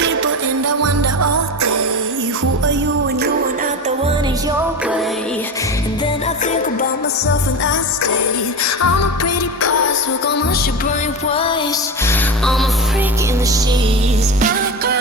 people and I wonder all day, who are you when you are not the one in your way? And then I think about myself and I stay. I'm a pretty boss, look almost your brain waves. I'm a freak in the sheets, bad girl.